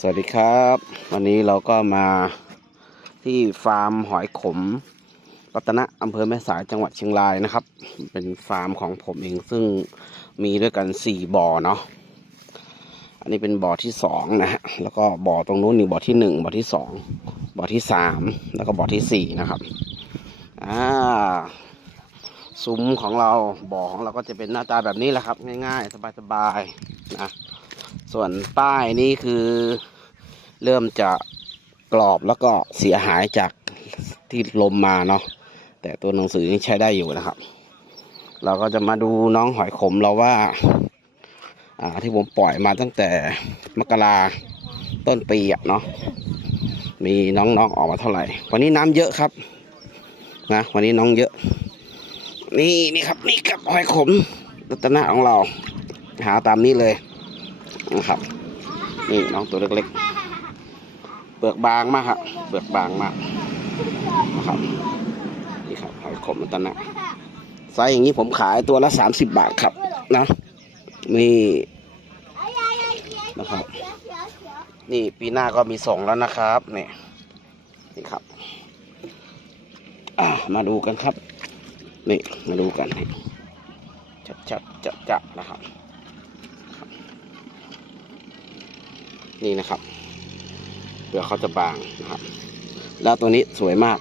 สวัสดีครับ วันนี้เราก็มาที่ฟาร์มหอยขมรัตนะอำเภอแม่สายจังหวัดเชียงรายนะครับ เป็นฟาร์มของผมเองซึ่งมีด้วยกันสี่บ่อเนาะอันนี้เป็นบ่อที่สองนะฮะแล้วก็บ่อตรงนู้นนี่บ่อที่หนึ่งบ่อที่สองบ่อที่สามแล้วก็บ่อที่สี่นะครับอ่าซุ้มของเราบ่อของเราก็จะเป็นหน้าตาแบบนี้แหละครับ ง่ายๆ สบายๆนะ ส่วนป้ายนี่คือเริ่มจะกรอบแล้วก็เสียหายจากที่ลมมาเนาะแต่ตัวหนังสือยังใช้ได้อยู่นะครับ เราก็จะมาดูน้องหอยขมเราว่า อ่าที่ผมปล่อยมาตั้งแต่มกราต้นปีอะเนาะมีน้องๆออกมาเท่าไหร่ วันนี้น้ำเยอะครับนะวันนี้น้องเยอะ นี่นี่ครับนี่กับหอยขมรัตนะของเรา หาตามนี้เลย นะครับ นี่น้องตัวเล็กๆ เปลือกบางมากครับเปลือกบางมากนะครับนี่ครับหอยขมรัตนะไซส์อย่างนี้ผมขายตัวละสามสิบบาทครับนะนี่นะครับ นี่ปีหน้าก็มีส่งแล้วนะครับนี่นี่ครับอ่ามาดูกันครับ นี่มาดูกันนี่จัดจัดจัดจัดนะครับ นี่นะครับเปลือกเขาจะบางนะครับ แล้วตัวนี้สวยมาก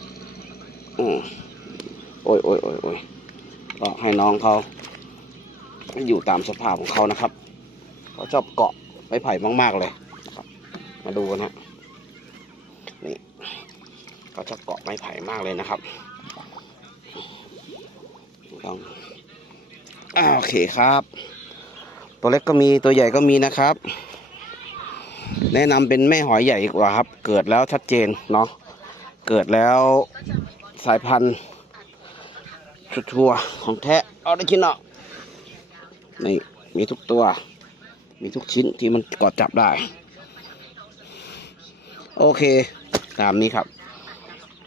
อืมโอ้ยโอ้ยโอ้ยโอ้ยก็ให้น้องเขาอยู่ตามสภาพของเขานะครับเขาชอบเกาะไม้ไผ่มาก ๆ เลยมาดูกันฮะนี่เขาชอบเกาะไม้ไผ่มากเลยนะครับต้องอ่าโอเคครับ ตัวเล็กก็มีตัวใหญ่ก็มีนะครับ แนะนำเป็นแม่หอยใหญ่ดีกว่าครับ เกิดแล้วชัดเจนเนาะเกิดแล้วสายพันธุ์ชัวของแท้เอาได้ชิ้นเนาะนี่มีทุกตัว มีทุกชิ้นที่มันกอดจับได้ โอเค ตามนี้ครับ